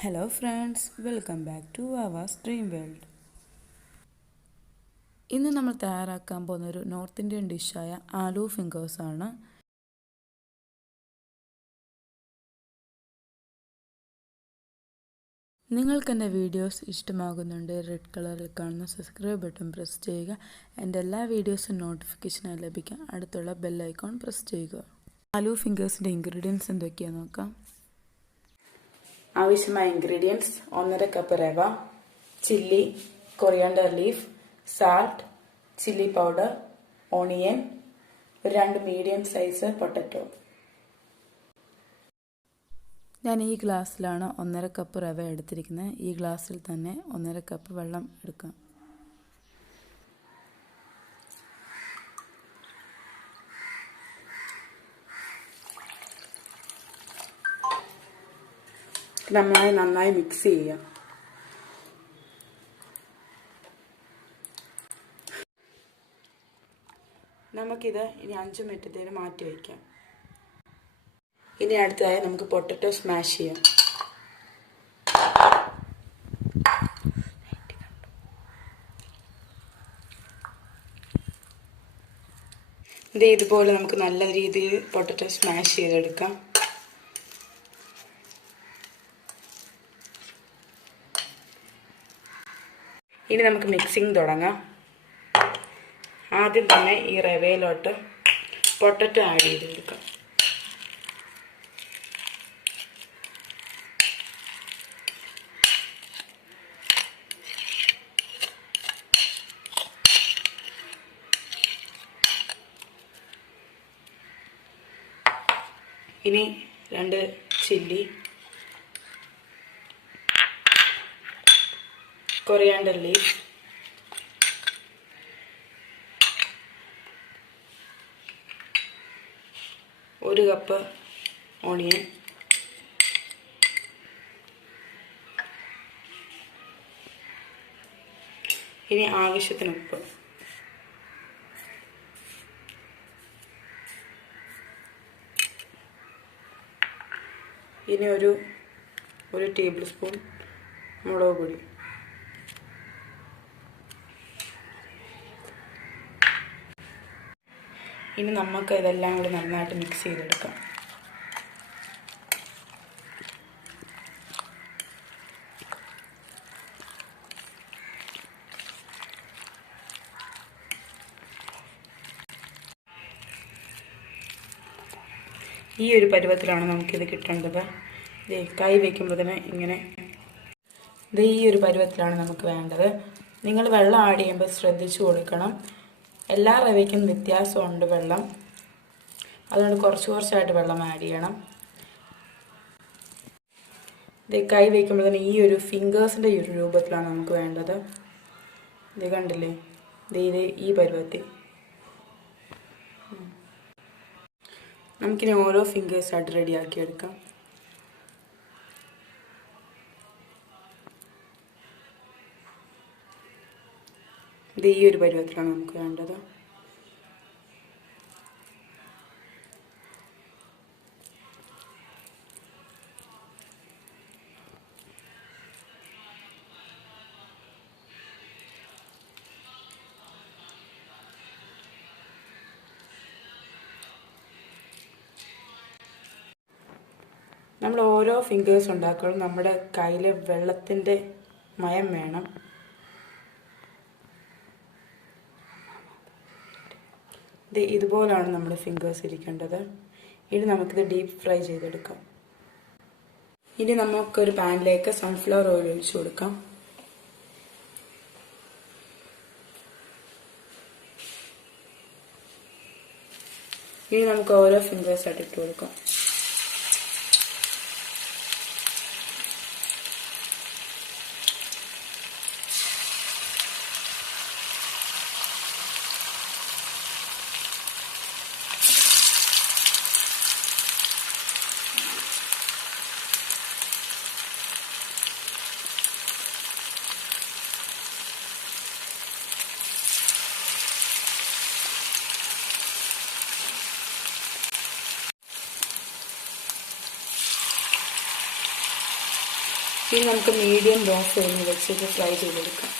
Hello friends, welcome back to Vava's Dream World. ഇന്ന് നമ്മൾ തയ്യാറാക്കാൻ പോകുന്ന ഒരു നോർത്ത് ഇന്ത്യൻ ഡിഷായ ആലു ഫിംഗേഴ്സ് ആണ്. നിങ്ങൾക്ക് എൻ്റെ വീഡിയോസ് ഇഷ്ടമാകുന്നുണ്ട് റെഡ് കളറിൽ കാണുന്ന സബ്സ്ക്രൈബ് ബട്ടൺ പ്രസ് ചെയ്യുക. എൻ്റെ എല്ലാ വീഡിയോസും നോട്ടിഫിക്കേഷനായി ലഭിക്കാൻ അടുത്തുള്ള ബെൽ ഐക്കോൺ പ്രസ് ചെയ്യുക. ആലു ഫിംഗേഴ്സിൻ്റെ ഇൻഗ്രീഡിയൻസ് എന്തൊക്കെയാണെന്ന് നോക്കാം. ആവശ്യമായ ഇൻഗ്രീഡിയൻസ് 1.5 കപ്പ് റവ, chilli, coriander leaf, salt, chilli powder, onion, 2 medium size potato. ഞാൻ ഈ ഗ്ലാസ്സിലാണ് 1.5 കപ്പ് റവ എടുത്തിരിക്കുന്നത്. ഈ ഗ്ലാസ്സിൽ തന്നെ 1.5 കപ്പ് വെള്ളം എടുക്കാം. നന്നായി മിക്സ് ചെയ്യാം. നമുക്കിത് ഇനി 5 മിനിറ്റത്തേന് മാറ്റി വയ്ക്കാം. ഇനി അടുത്തതായി നമുക്ക് പൊട്ടറ്റോ സ്മാഷ് ചെയ്യാം. ഇതുപോലെ നമുക്ക് നല്ല രീതിയിൽ പൊട്ടറ്റോ സ്മാഷ് ചെയ്തെടുക്കാം. ഇനി നമുക്ക് മിക്സിങ് തുടങ്ങാം. ആദ്യം തന്നെ ഈ റവയിലോട്ട് പൊട്ടറ്റോ ആഡ് ചെയ്തെടുക്കാം. ഇനി 2 ചില്ലി, കൊറിയാണ്ടർ ലീഫ്, ഒരു കപ്പ് ഓണിയൻ, ഇനി ആവശ്യത്തിന് ഉപ്പ്. ഇനി ഒരു ടേബിൾ സ്പൂൺ മുളക് പൊടി. ഇനി നമുക്ക് ഇതെല്ലാം കൂടി നന്നായിട്ട് മിക്സ് ചെയ്തെടുക്കാം. ഈ ഒരു പരുവത്തിലാണ് നമുക്കിത് കിട്ടേണ്ടത്. കൈ വയ്ക്കുമ്പോൾ തന്നെ ഇങ്ങനെ ഈ ഒരു പരുവത്തിലാണ് നമുക്ക് വേണ്ടത്. നിങ്ങൾ വെള്ളം ആഡ് ചെയ്യുമ്പോൾ ശ്രദ്ധിച്ചു കൊടുക്കണം. എല്ലാ റവയ്ക്കും വ്യത്യാസമുണ്ട് വെള്ളം, അതുകൊണ്ട് കുറച്ചായിട്ട് വെള്ളം ആഡ് ചെയ്യണം. കൈ വയ്ക്കുമ്പോൾ തന്നെ ഈ ഒരു ഫിംഗേഴ്സിൻ്റെ ഈ ഒരു രൂപത്തിലാണ് നമുക്ക് വേണ്ടത്. ഇത് കണ്ടില്ലേ, ഈ പരുവത്തിൽ. നമുക്കിനി ഓരോ ഫിംഗേഴ്സായിട്ട് റെഡിയാക്കി എടുക്കാം. ഈ ഒരു പരുവത്തിലാണ് നമുക്ക് വേണ്ടത്. നമ്മൾ ഓരോ ഫിംഗേഴ്സ് ഉണ്ടാക്കുമ്പോൾ നമ്മുടെ കയ്യിൽ വെള്ളത്തിൻ്റെ മയം വേണം. ഇതുപോലാണ് നമ്മുടെ ഫിംഗേഴ്സ് ഇരിക്കേണ്ടത്. ഇനി നമുക്കിത് ഡീപ്പ് ഫ്രൈ ചെയ്തെടുക്കാം. ഇനി നമുക്കൊരു പാനിലേക്ക് സൺഫ്ലവർ ഓയിൽ ഒഴിച്ചു കൊടുക്കാം. ഇനി നമുക്ക് ഓരോ ഫിംഗേഴ്സായിട്ട് ഇട്ട് കൊടുക്കാം. ഇനി നമുക്ക് മീഡിയം ലോ ഫ്ലെയിമിൽ വെച്ചിട്ട് ഫ്രൈ ചെയ്തെടുക്കാം.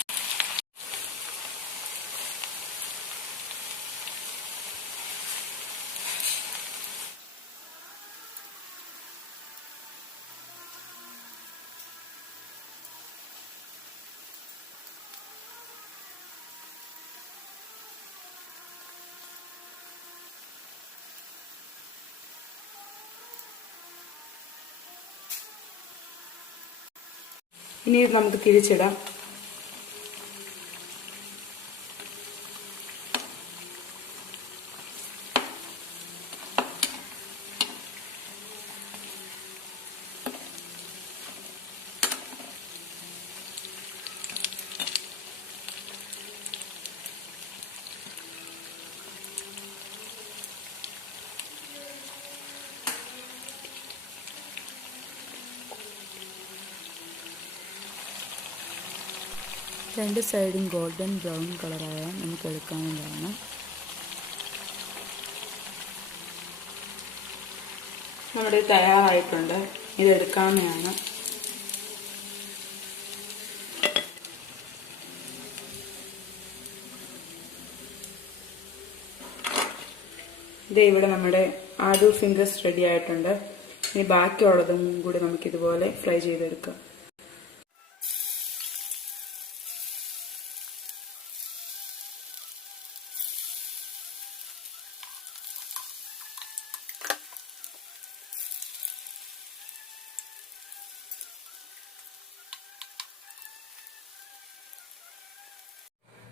ഇനി നമുക്ക് തിരിച്ചിടാം. രണ്ട് സൈഡും ഗോൾഡൻ ബ്രൗൺ കളറായ നമുക്ക് എടുക്കാവുന്നതാണ്. നമ്മുടെ തയ്യാറായിട്ടുണ്ട്. ഇതെടുക്കാവുന്നതാണ്. ഇവിടെ നമ്മുടെ ആലു ഫിംഗേഴ്സ് റെഡി ആയിട്ടുണ്ട്. ഇനി ബാക്കിയുള്ളതും കൂടി നമുക്കിതുപോലെ ഫ്രൈ ചെയ്തെടുക്കാം.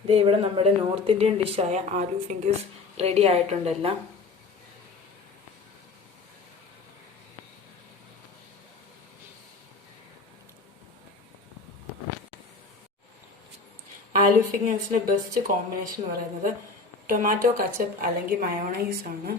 ഇവിടെ നമ്മുടെ നോർത്ത് ഇന്ത്യൻ ഡിഷായ ആലു ഫിംഗേഴ്സ് റെഡി ആയിട്ടുണ്ടെല്ലാം. ആലു ഫിംഗേഴ്സിന്റെ ബെസ്റ്റ് കോമ്പിനേഷൻ എന്ന് പറയുന്നത് ടൊമാറ്റോ കച്ചപ്പ് അല്ലെങ്കിൽ മയോണൈസ് ആണ്.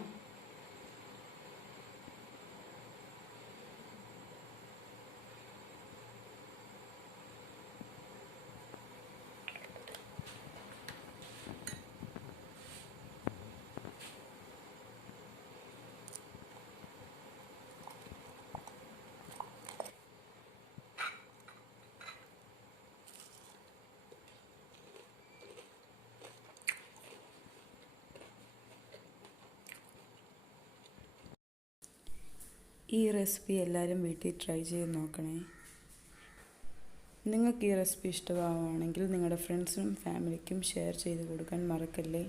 ഈ റെസിപ്പി എല്ലാവരും വീട്ടിൽ ട്രൈ ചെയ്ത് നോക്കണേ. നിങ്ങൾക്ക് ഈ റെസിപ്പി ഇഷ്ടമാവുകയാണെങ്കിൽ നിങ്ങളുടെ ഫ്രണ്ട്സിനും ഫാമിലിക്കും ഷെയർ ചെയ്ത് കൊടുക്കാൻ മറക്കല്ലേ.